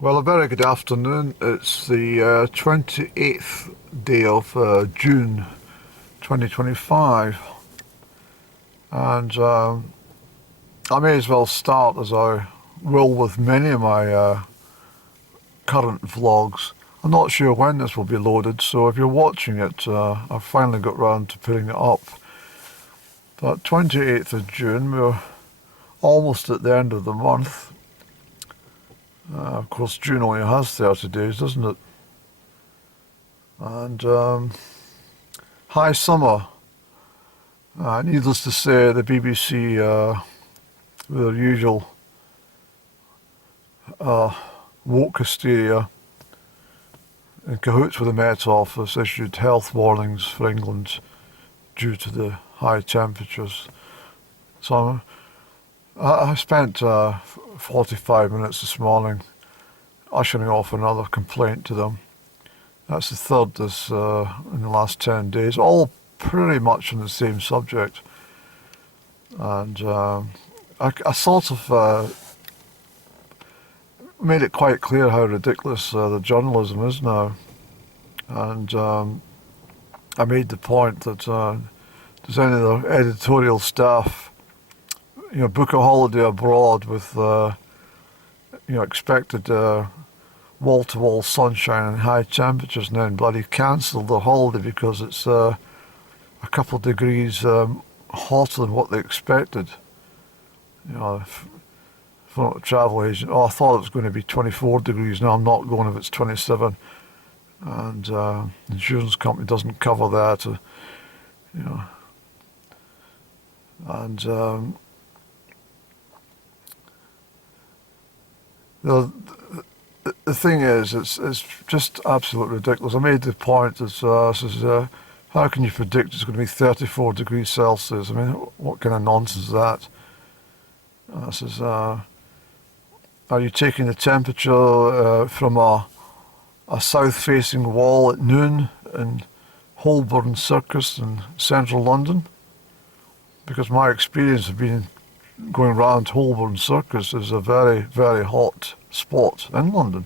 Well, a very good afternoon. It's the 28th day of June 2025, and I may as well start, as I will with many of my current vlogs. I'm not sure when this will be loaded, so if you're watching it, I've finally got round to putting it up. But 28th of June, we're almost at the end of the month. Of course, June only has 30 days, doesn't it? And high summer. Needless to say, the BBC, with their usual woke hysteria, in cahoots with the Met Office, issued health warnings for England due to the high temperatures. So I spent 45 minutes this morning ushering off another complaint to them. That's the third this in the last 10 days, all pretty much on the same subject. And I sort of made it quite clear how ridiculous the journalism is now. And I made the point that does any of the editorial staff book a holiday abroad with, expected wall-to-wall sunshine and high temperatures, and then bloody cancel their holiday because it's a couple of degrees hotter than what they expected. From a travel agent, I thought it was going to be 24 degrees, now I'm not going if it's 27. And the insurance company doesn't cover that, and the thing is, it's just absolutely ridiculous. I made the point that how can you predict it's going to be 34 degrees Celsius? I mean, what kind of nonsense is that? Are you taking the temperature from a south-facing wall at noon in Holborn Circus in central London? Because my experience of being going round Holborn Circus is a very, very hot spot in London.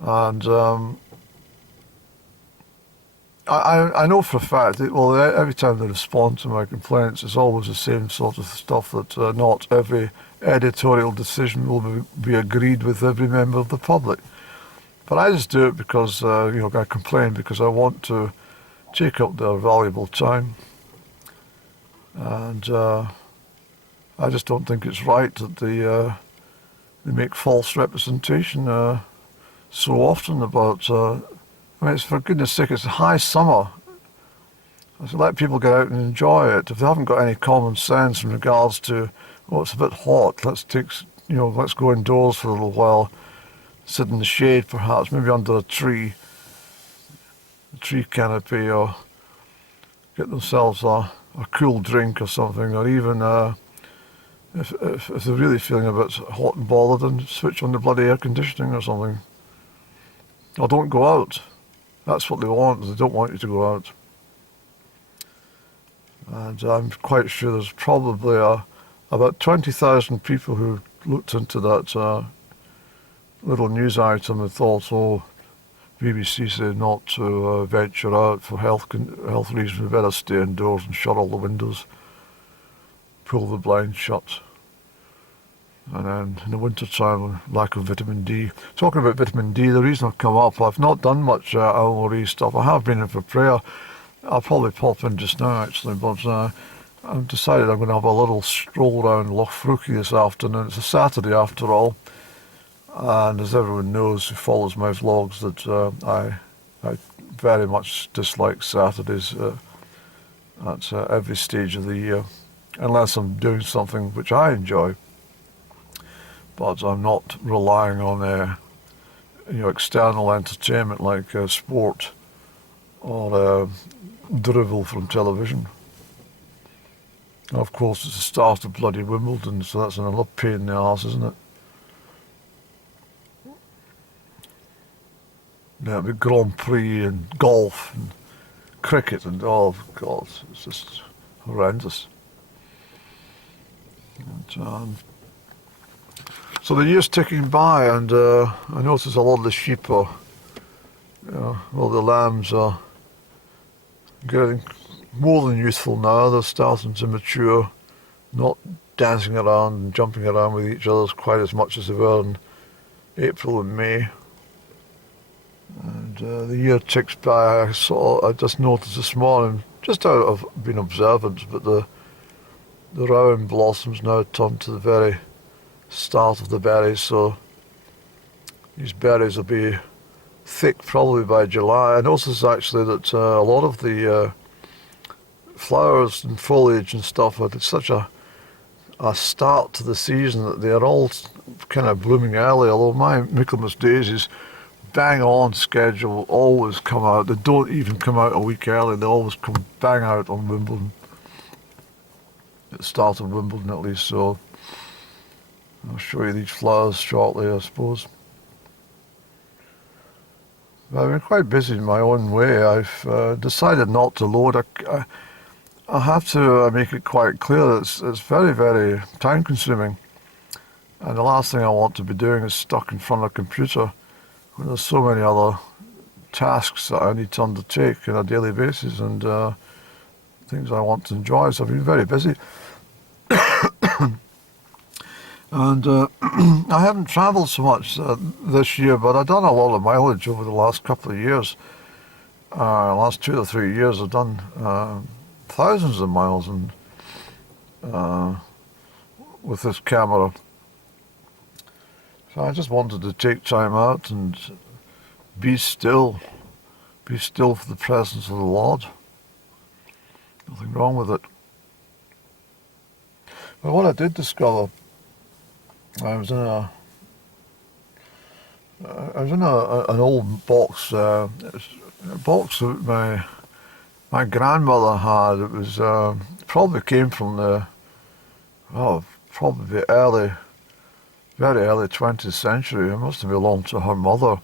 And I know for a fact that, well, every time they respond to my complaints, it's always the same sort of stuff, that not every editorial decision will be agreed with every member of the public. But I just do it because, I complain because I want to take up their valuable time. And I just don't think it's right that they make false representation so often about. It's, for goodness sake, it's a high summer. I should let people get out and enjoy it. If they haven't got any common sense in regards to, it's a bit hot, let's go indoors for a little while, sit in the shade perhaps, maybe under a tree canopy, or get themselves a cool drink or something, or even if they're really feeling a bit hot and bothered, then switch on the bloody air conditioning or something. Or don't go out. That's what they want. They don't want you to go out. And I'm quite sure there's probably about 20,000 people who looked into that little news item and thought, BBC said not to venture out for health reasons. We better stay indoors and shut all the windows, pull the blinds shut. And then in the winter time, lack of vitamin D. Talking about vitamin D, the reason I've come up, I've not done much Al-Marie stuff. I have been in for prayer. I'll probably pop in just now, actually, but I've decided I'm going to have a little stroll around Loch Fruki this afternoon. It's a Saturday after all. And as everyone knows who follows my vlogs, that I very much dislike Saturdays at every stage of the year, unless I'm doing something which I enjoy. But I'm not relying on external entertainment like sport or drivel from television. And of course, it's the start of bloody Wimbledon, so that's another pain in the arse, isn't it? Yeah, the Grand Prix and golf and cricket and God, it's just horrendous. And, So the year's ticking by, and I notice a lot of the sheep are, well, the lambs are getting more than youthful now. They're starting to mature, not dancing around and jumping around with each other quite as much as they were in April and May. And the year ticks by. I just noticed this morning, just out of being observant, but the rowan blossoms now turn to the very start of the berries, so these berries will be thick probably by July. I noticed actually that a lot of the flowers and foliage and stuff had such a start to the season that they are all kind of blooming early, although my Michaelmas daisies, bang on schedule, always come out. They don't even come out a week early, they always come bang out on Wimbledon, at the start of Wimbledon at least, so I'll show you these flowers shortly, I suppose. I've been quite busy in my own way. I've decided not to load. I have to make it quite clear that it's very, very time consuming. And the last thing I want to be doing is stuck in front of a computer when there's so many other tasks that I need to undertake on a daily basis and things I want to enjoy. So I've been very busy. And I haven't travelled so much this year, but I've done a lot of mileage over the last couple of years. Last 2 or 3 years I've done thousands of miles and with this camera. So I just wanted to take time out and be still for the presence of the Lord. Nothing wrong with it. But what I did discover, I was in an old box, a box that my grandmother had. It was probably came from probably the very early 20th century. It must have belonged to her mother.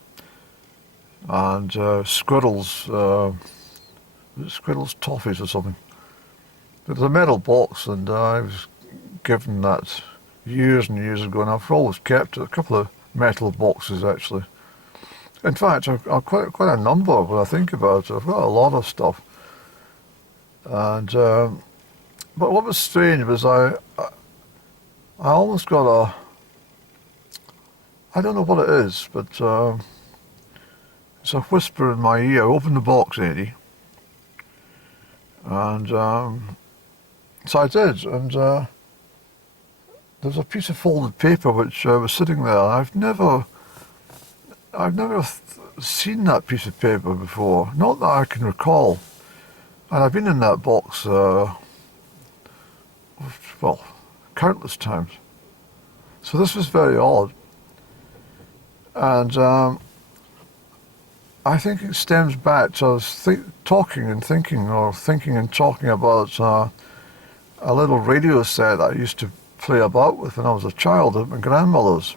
And squirrels toffees or something. It was a metal box, and I was given that years and years ago, and I've always kept it. A couple of metal boxes actually. In fact, I've quite a number when I think about it. I've got a lot of stuff. And but what was strange was I almost got I don't know what it is, but it's a whisper in my ear. Open the box, Eddie. And so I did, and there's a piece of folded paper which was sitting there. I've never seen that piece of paper before, not that I can recall. And I've been in that box, well, countless times. So this was very odd. And I think it stems back to I was talking and thinking and talking about a little radio set that I used to play about with when I was a child at my grandmother's.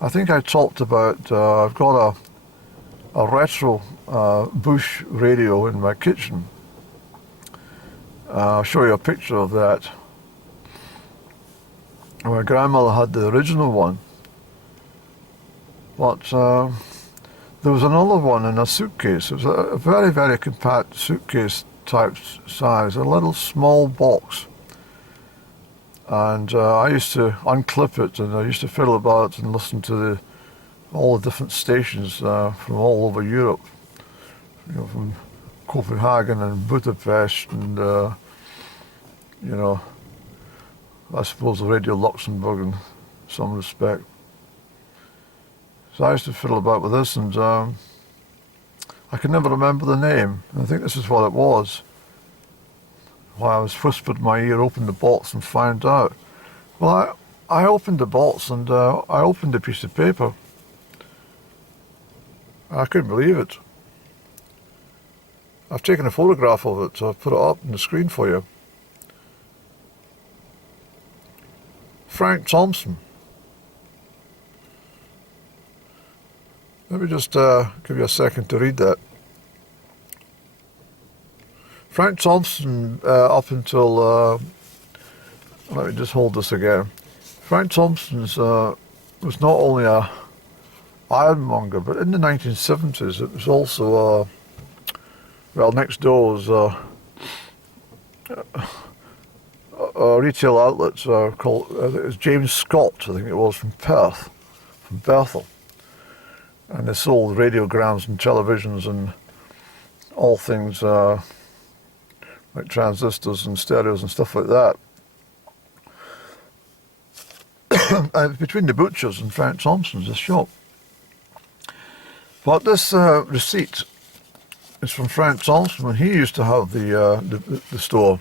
I think I talked about, I've got a retro Bush radio in my kitchen. I'll show you a picture of that. My grandmother had the original one, but there was another one in a suitcase. It was a very, very compact suitcase type size, a little small box. And I used to unclip it, and I used to fiddle about and listen to all the different stations from all over Europe, from Copenhagen and Budapest, and I suppose Radio Luxembourg in some respect. So I used to fiddle about with this, and I can never remember the name. I think this is what it was. Why I was whispered in my ear, opened the box and found out. Well, I opened the box and I opened a piece of paper. I couldn't believe it. I've taken a photograph of it, so I've put it up on the screen for you. Frank Thomson. Let me just give you a second to read that. Frank Thomson, up until, let me just hold this again. Frank Thompson's was not only a ironmonger, but in the 1970s it was also well, next door was a retail outlet called it was Janes Scott, I think it was, from Perth, from Bethel, and they sold radiograms and televisions and all things like transistors and stereos and stuff like that. And between the butchers and Frank Thomson's, this shop. But this receipt is from Frank Thomson when he used to have the store.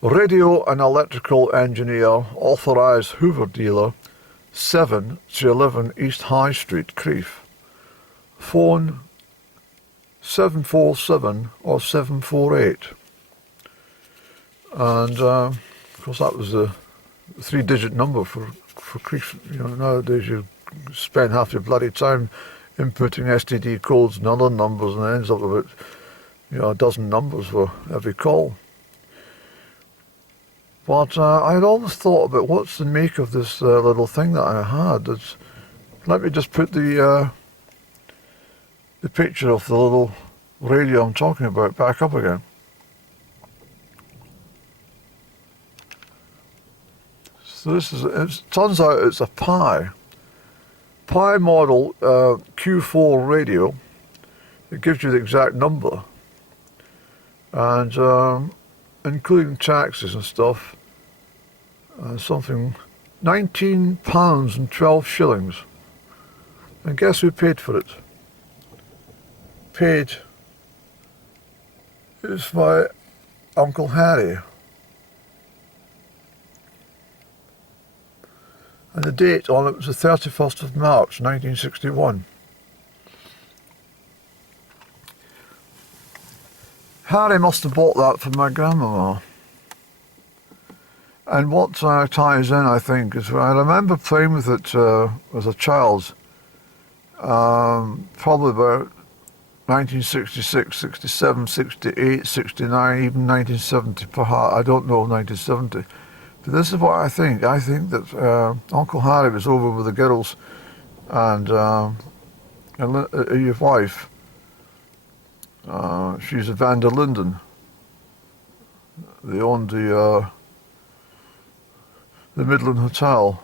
Radio and electrical engineer, authorised Hoover dealer, 7 to 11 East High Street, Crieff. Phone 747 or 748. And of course that was the 3-digit number for Crieff. You know, nowadays you spend half your bloody time inputting STD codes and other numbers, and it ends up about a dozen numbers for every call. But I had always thought about what's the make of this little thing that I had. Let me just put the picture of the little radio I'm talking about back up again. So it turns out it's a PYE model Q4 radio. It gives you the exact number, and including taxes and stuff, something £19 and 12 shillings. And guess who paid for it? It was my Uncle Harry. And the date on it was the 31st of March 1961. Harry must have bought that for my grandmama. And what ties in, I think, is I remember playing with it as a child, probably about 1966, 67, 68, 69, even 1970, perhaps. I don't know, 1970. But this is what I think. I think that Uncle Harry was over with the girls and your wife. She's a Van der Linden. They owned the Midland Hotel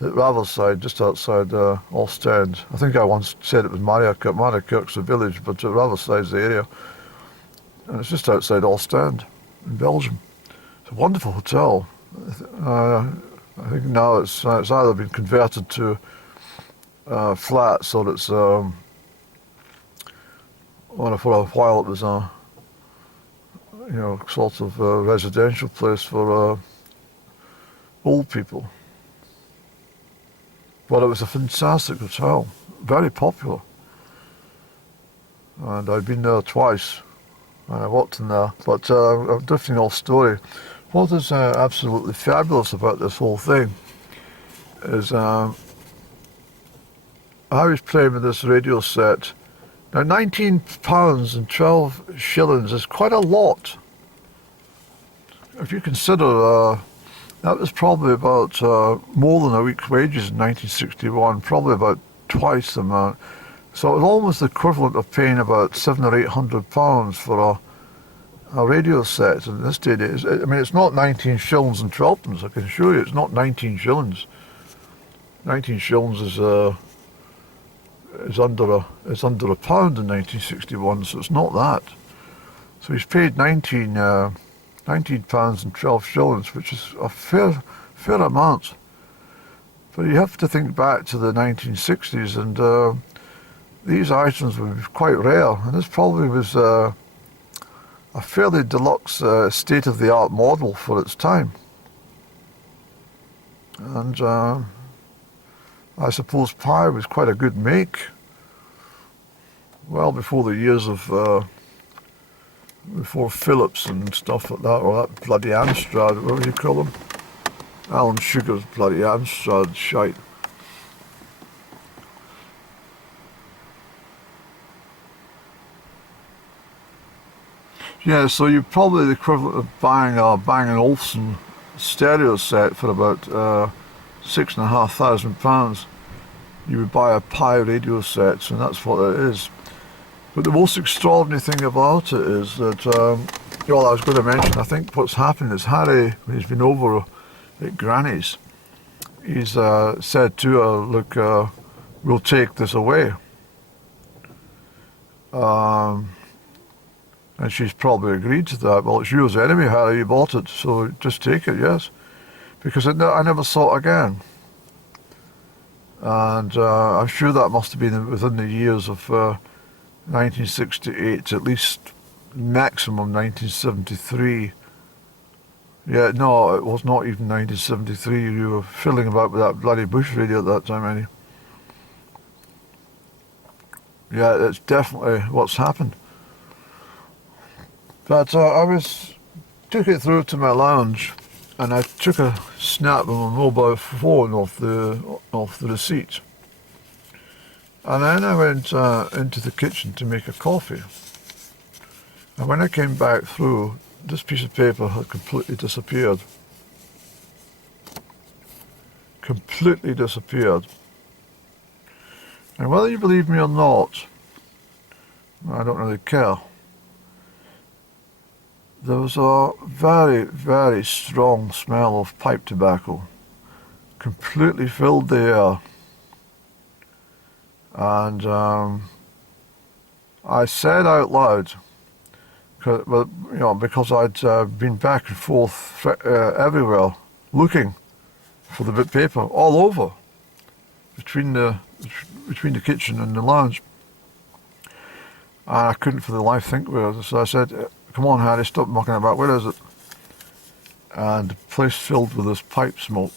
at Ravelside, just outside Ostend. I think I once said it was Mariakirk. Mariakirk's a village, but Ravelside's the area. And it's just outside Ostend in Belgium. It's a wonderful hotel. I think now it's either been converted to flats, or it's for a while it was a sort of residential place for old people. But it was a fantastic hotel, very popular. And I've been there twice. I worked in there, but I'm drifting off story. What is absolutely fabulous about this whole thing is I was playing with this radio set. Now £19 and 12 shillings is quite a lot. If you consider that was probably about more than a week's wages in 1961, probably about twice the amount. So it was almost the equivalent of paying about £700 or £800 for a radio set in this day and age. I mean, it's not 19 shillings and 12 pence, I can assure you. It's not 19 shillings. 19 shillings is under a pound in 1961, so it's not that. So he's paid £19 and 12 shillings, which is a fair amount. But you have to think back to the 1960s, and these items were quite rare, and this probably was a fairly deluxe state-of-the-art model for its time. And I suppose PYE was quite a good make, well before the years of before Philips and stuff like that, or that bloody Amstrad, what do you call them? Alan Sugar's bloody Amstrad shite. Yeah, so you're probably the equivalent of buying a Bang & Olufsen stereo set for about £6,500, you would buy a PYE radio set, and that's what it is. But the most extraordinary thing about it is that, well, I was going to mention, I think what's happened is Harry, when he's been over at Granny's, he's said to her, look, we'll take this away. And she's probably agreed to that. Well, it's yours anyway, Harry, you bought it, so just take it, yes. Because I never saw it again. And I'm sure that must have been within the years of 1968, at least maximum 1973. Yeah, no, it was not even 1973. You were fiddling about with that bloody bush radio at that time, Annie. Yeah, it's definitely what's happened. But took it through to my lounge, and I took a snap of my mobile phone off the receipt. And then I went into the kitchen to make a coffee. And when I came back through, this piece of paper had completely disappeared. Completely disappeared. And whether you believe me or not, I don't really care. There was a very, very strong smell of pipe tobacco. Completely filled the air. And I said out loud, because I'd been back and forth everywhere, looking for the bit of paper all over, between the kitchen and the lounge. And I couldn't for the life think where it was. So I said, come on, Harry, stop mucking about, where is it? And the place filled with this pipe smoke.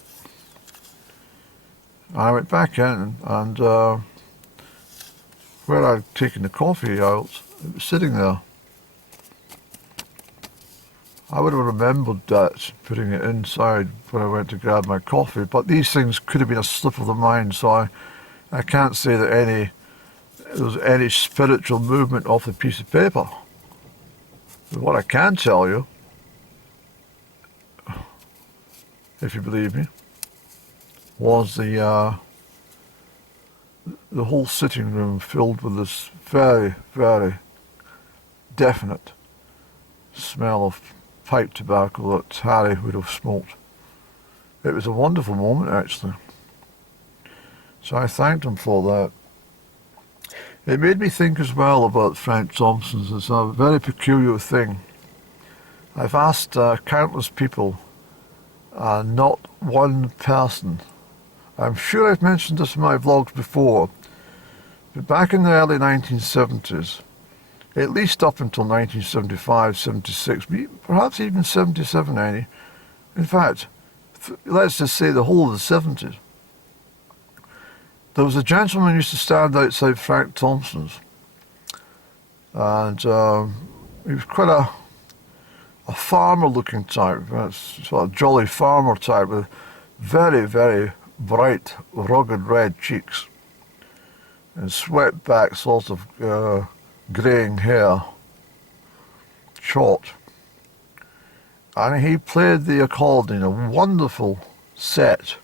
And I went back in, and where I'd taken the coffee out, it was sitting there. I would have remembered that, putting it inside when I went to grab my coffee, but these things could have been a slip of the mind, so I can't say that there was any spiritual movement of the piece of paper. But what I can tell you, if you believe me, was the whole sitting room filled with this very, very definite smell of pipe tobacco that Harry would have smoked. It was a wonderful moment, actually. So I thanked him for that. It made me think as well about Frank Thomson's. It's a very peculiar thing. I've asked countless people, not one person. I'm sure I've mentioned this in my vlogs before, but back in the early 1970s, at least up until 1975, 76, perhaps even 77, Annie. In fact, let's just say the whole of the 70s. There was a gentleman who used to stand outside Frank Thomson's, and he was quite a farmer-looking type, sort of jolly farmer type, with very, very bright, rugged red cheeks, and swept back sort of greying hair, short. And he played the accordion, a wonderful set.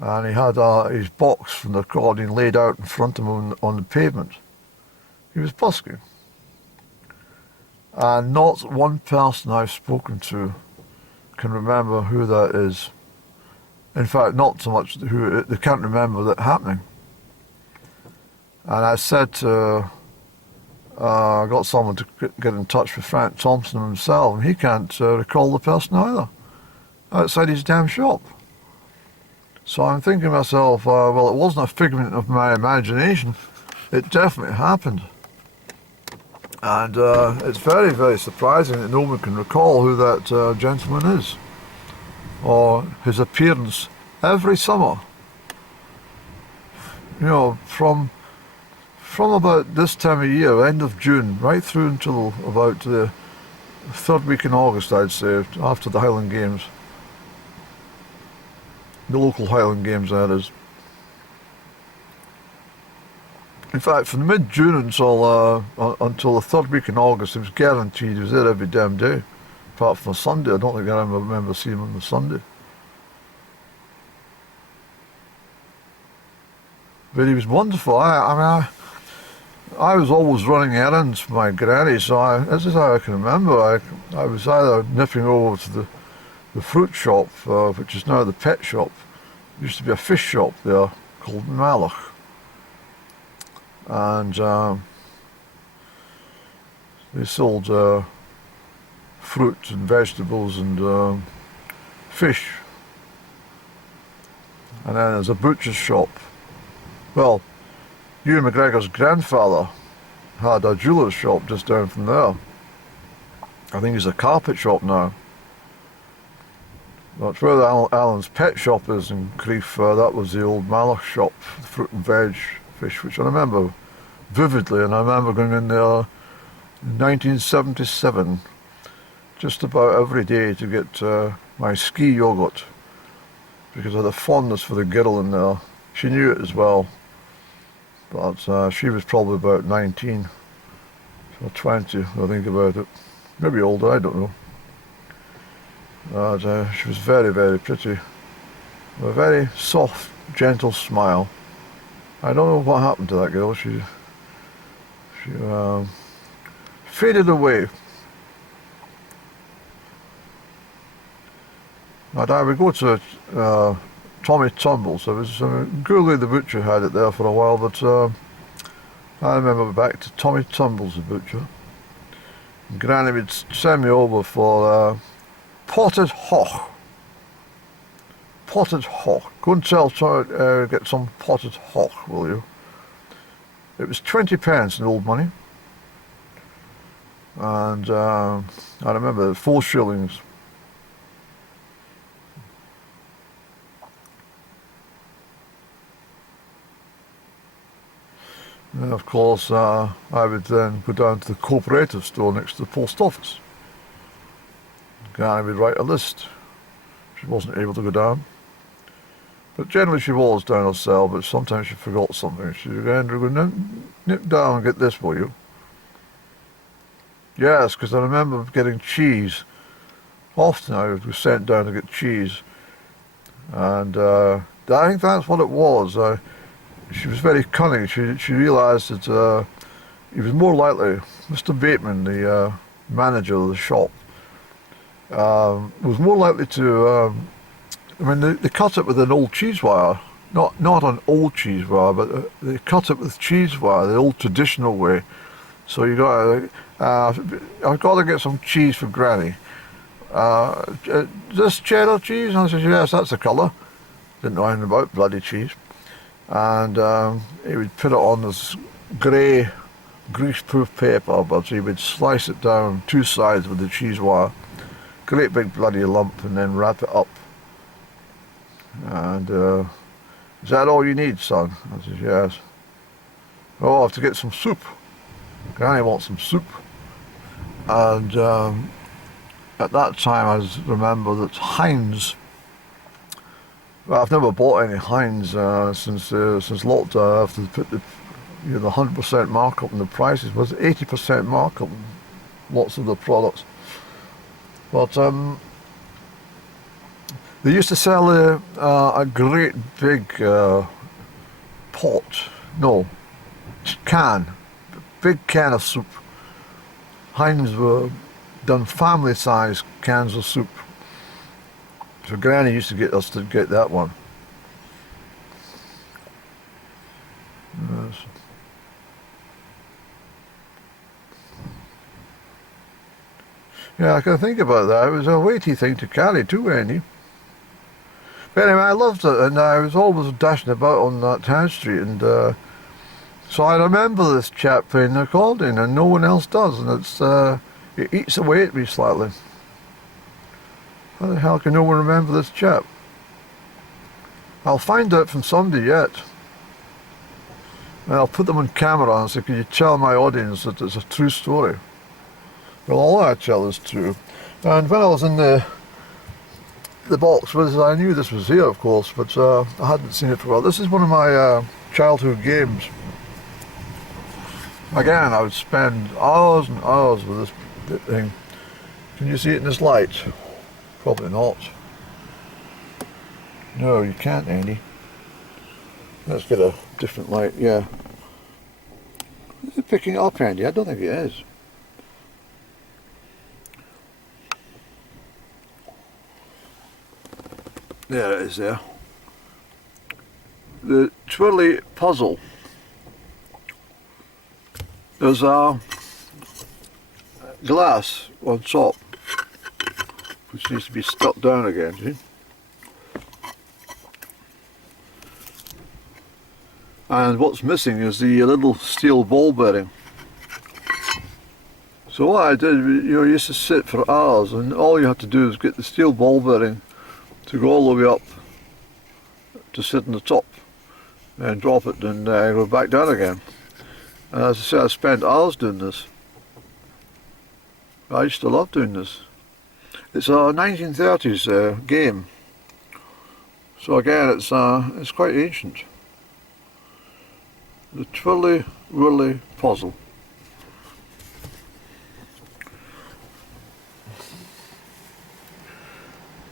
And he had his box from the accordion laid out in front of him on the pavement. He was busking. And not one person I've spoken to can remember who that is. In fact, not so much who, they can't remember that happening. And I said to, I got someone to get in touch with Frank Thomson himself, and he can't recall the person either, outside his damn shop. So I'm thinking to myself, well, it wasn't a figment of my imagination. It definitely happened. And it's very, very surprising that no one can recall who that gentleman is, or his appearance every summer. You know, from about this time of year, end of June, right through until about the third week in August, I'd say, after the Highland Games. The local Highland Games, that is. In fact, from mid-June until the third week in August, it was guaranteed he was there every damn day. Apart from a Sunday, I don't think I remember seeing him on a Sunday. But he was wonderful. I was always running errands for my granny, so this is how I can remember. I was either nipping over to the fruit shop, which is now the pet shop. There used to be a fish shop there called Malach. And they sold fruit and vegetables and fish. And then there's a butcher's shop. Well, Ewan McGregor's grandfather had a jeweller's shop just down from there. I think it's a carpet shop now. That's where Alan's pet shop is in Crieff. That was the old Malach shop, fruit and veg, fish, which I remember vividly. And I remember going in there in 1977, just about every day to get my ski yogurt, because I had a fondness for the girl in there. She knew it as well, but she was probably about 19 or 20, I think about it. Maybe older, I don't know. But she was very, very pretty. With a very soft, gentle smile. I don't know what happened to that girl. She faded away. And I would go to Tommy Tumble's. There was Gourley the butcher had it there for a while, but I remember back to Tommy Tumble's the butcher. And Granny would send me over for potted hock. Potted hock. Go and get some potted hock, will you? It was 20 pence in old money. And I remember 4 shillings. And of course, I would then go down to the cooperative store next to the post office. Granny would write a list. She wasn't able to go down. But generally she was down her cell, but sometimes she forgot something. She'd go, Andrew, go nip down and get this, will you? Yes, because I remember getting cheese. Often I was sent down to get cheese. And I think that's what it was. She was very cunning. She realised that he was more likely, Mr. Bateman, the manager of the shop, was more likely to, they cut it with an old cheese wire, not an old cheese wire, but they cut it with cheese wire, the old traditional way. So you got, I've got to get some cheese for Granny. This cheddar cheese? And I said, yes, that's the colour. Didn't know anything about bloody cheese. And he would put it on this grey grease-proof paper, but he would slice it down 2 sides with the cheese wire, great big bloody lump, and then wrap it up. And is that all you need, son? I said, yes. Oh, I have to get some soup. Granny wants some soup. And at that time I remember that Heinz, well, I've never bought any Heinz since lockdown. After they put the 100% markup on the prices, was 80% markup on lots of the products. But they used to sell a great big big can of soup. Heinz were done family-sized cans of soup. So Granny used to get us to get that one. Yes. Yeah, I can think about that. It was a weighty thing to carry too, Andy. But anyway, I loved it, and I was always dashing about on that town street, and so I remember this chap playing the accordion, and no one else does, and it eats away at me slightly. How the hell can no one remember this chap? I'll find out from somebody yet. And I'll put them on camera and say, can you tell my audience that it's a true story? Well, all I tell is true. And when I was in the box, I knew this was here, of course, but I hadn't seen it for a while. This is one of my childhood games. Again, I would spend hours and hours with this thing. Can you see it in this light? Probably not. No, you can't, Andy. Let's get a different light, yeah. Is it picking it up, Andy? I don't think it is. There it is there. The twirly puzzle. There's a glass on top which needs to be stuck down again, see? And what's missing is the little steel ball bearing. So what I did, I used to sit for hours, and all you have to do is get the steel ball bearing to go all the way up to sit on the top and drop it and go back down again. And as I said, I spent hours doing this. I used to love doing this. It's a 1930s game, so again it's quite ancient. The Twirly Whirly Puzzle.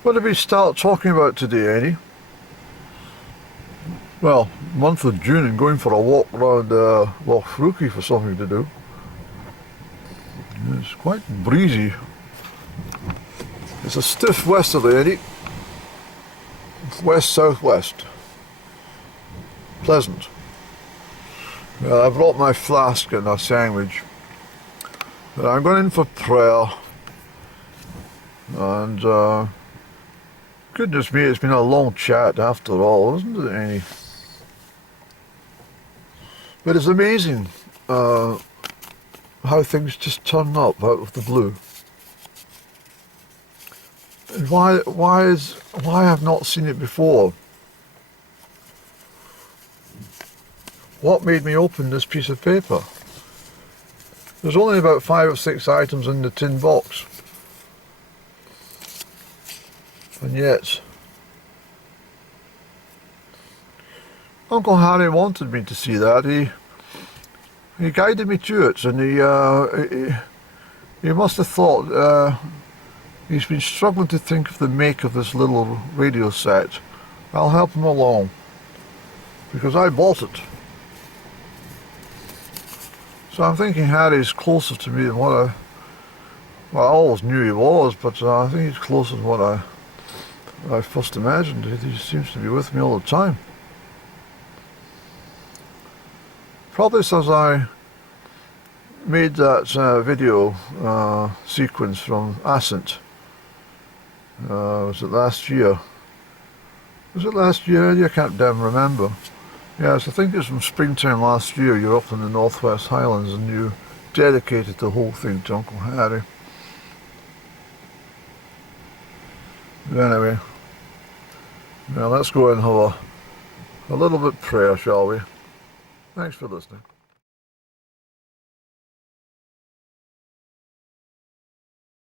What did we start talking about today, Eddie? Well, month of June and going for a walk around Loch Crieff for something to do. It's quite breezy. It's a stiff westerly, Eddie. West-southwest. Pleasant. I brought my flask and a sandwich. But I'm going in for prayer. And goodness me, it's been a long chat after all, isn't it, Annie? But it's amazing how things just turn up out of the blue. And why I've not seen it before? What made me open this piece of paper? There's only about 5 or 6 items in the tin box. And yet, Uncle Harry wanted me to see that. He guided me to it, and he must have thought he's been struggling to think of the make of this little radio set. I'll help him along, because I bought it. So I'm thinking Harry's closer to me than what I always knew he was, but I think he's closer than what I first imagined. He seems to be with me all the time. Probably since I made that video sequence from Ascent. Was it last year? Was it last year? I can't damn remember. Yes, I think it was from springtime last year. You're up in the Northwest Highlands and you dedicated the whole thing to Uncle Harry. Anyway, now let's go and have a little bit of prayer, shall we? Thanks for listening.